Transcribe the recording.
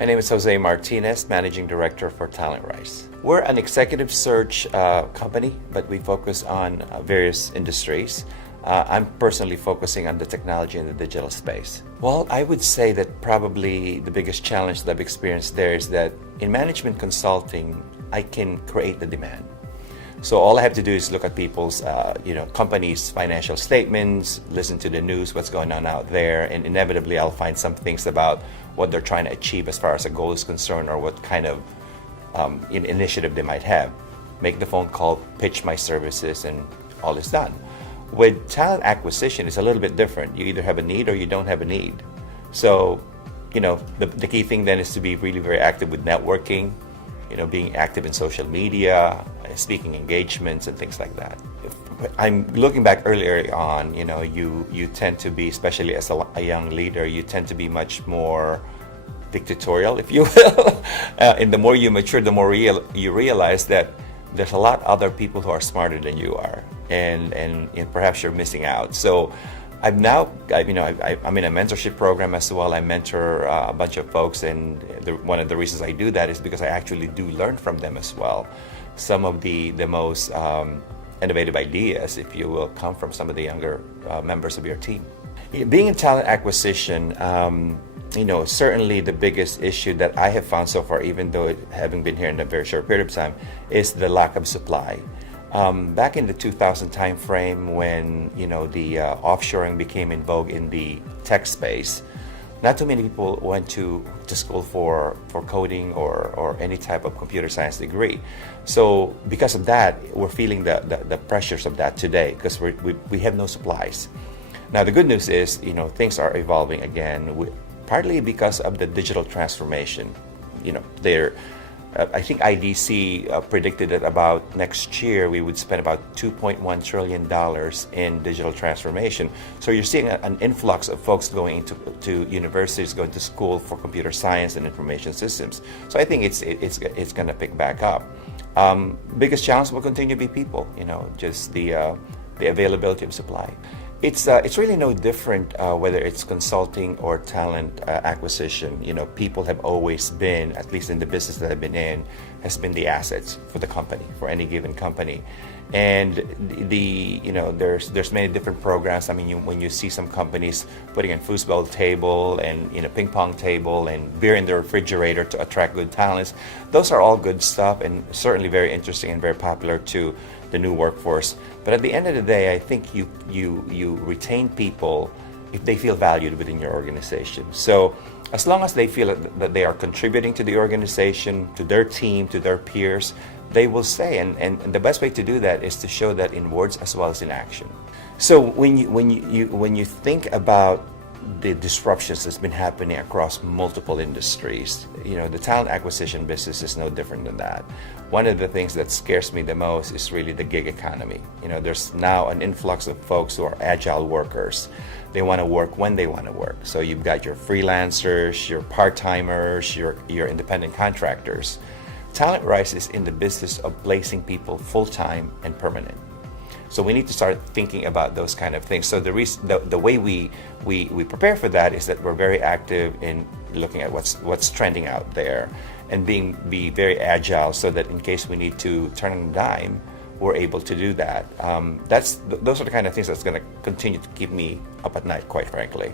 My name is Jose Martinez, Managing Director for TalentRISE. We're an executive search company, but we focus on various industries. I'm personally focusing on the technology and the digital space. Well, I would say that probably the biggest challenge that I've experienced there is that in management consulting, I can create the demand. So all I have to do is look at people's, companies' financial statements, listen to the news, what's going on out there, and inevitably I'll find some things about what they're trying to achieve as far as a goal is concerned or what kind of initiative they might have. Make the phone call, pitch my services, and all is done. With talent acquisition, it's a little bit different. You either have a need or you don't have a need. So, the key thing then is to be really very active with networking, being active in social media, speaking engagements, and things like that. I'm looking back earlier on, you tend to be, especially as a young leader, you tend to be much more dictatorial, if you will. And the more you mature, the more you realize that there's a lot other people who are smarter than you are, and perhaps you're missing out. So I'm in a mentorship program as well. I mentor a bunch of folks, and one of the reasons I do that is because I actually do learn from them as well. Some of the most innovative ideas, if you will, come from some of the younger members of your team. Being in talent acquisition, certainly the biggest issue that I have found so far, even though having been here in a very short period of time, is the lack of supply. Back in the 2000 time frame, when the offshoring became in vogue in the tech space, not too many people went to school for coding or any type of computer science degree. So because of that, we're feeling the pressures of that today because we have no supplies. Now the good news is things are evolving again, partly because of the digital transformation. I think IDC predicted that about next year we would spend about $2.1 trillion in digital transformation. So you're seeing an influx of folks going to universities, going to school for computer science and information systems. So I think it's going to pick back up. Biggest challenge will continue to be people. Just the availability of supply. It's really no different whether it's consulting or talent acquisition. People have always been, at least in the business that I've been in, has been the assets for the company, for any given company. And there's many different programs. I mean, when you see some companies putting in foosball table and ping pong table and beer in the refrigerator to attract good talents, those are all good stuff and certainly very interesting and very popular to the new workforce. But at the end of the day, I think you retain people if they feel valued within your organization. So as long as they feel that they are contributing to the organization, to their team, to their peers, they will stay. And the best way to do that is to show that in words as well as in action. So when you think about the disruptions that's been happening across multiple industries, the talent acquisition business is no different than that. One of the things that scares me the most is really the gig economy. There's now an influx of folks who are agile workers. They want to work when they want to work. So you've got your freelancers, your part-timers, your independent contractors. TalentRISE is in the business of placing people full-time and permanent. So we need to start thinking about those kind of things. So the way we prepare for that is that we're very active in looking at what's trending out there and be very agile so that in case we need to turn on a dime, we're able to do that. Those are the kind of things that's going to continue to keep me up at night, quite frankly.